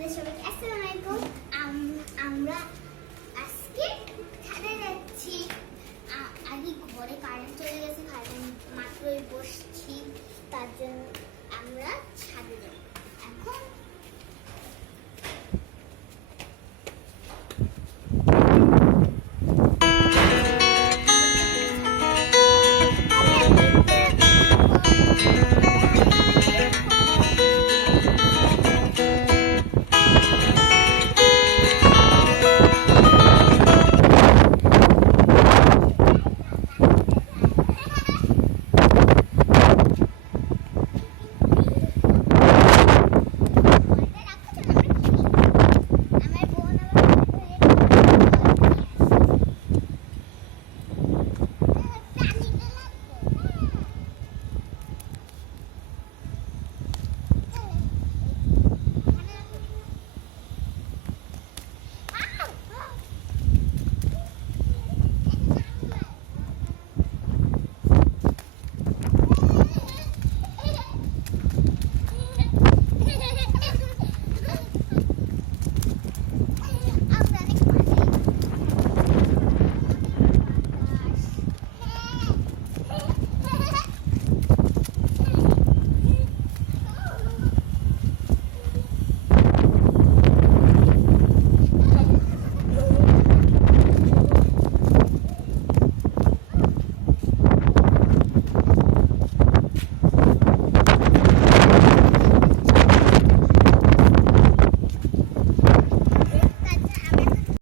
আপনাদের সবাইকে আসসালামু আলাইকুম। আমরা আজকে ছাদে যাচ্ছি। আগে ঘরে কারেন্ট চলে গেছে, মাত্রই বসছি, তার জন্য আমরা ছাদে যাব।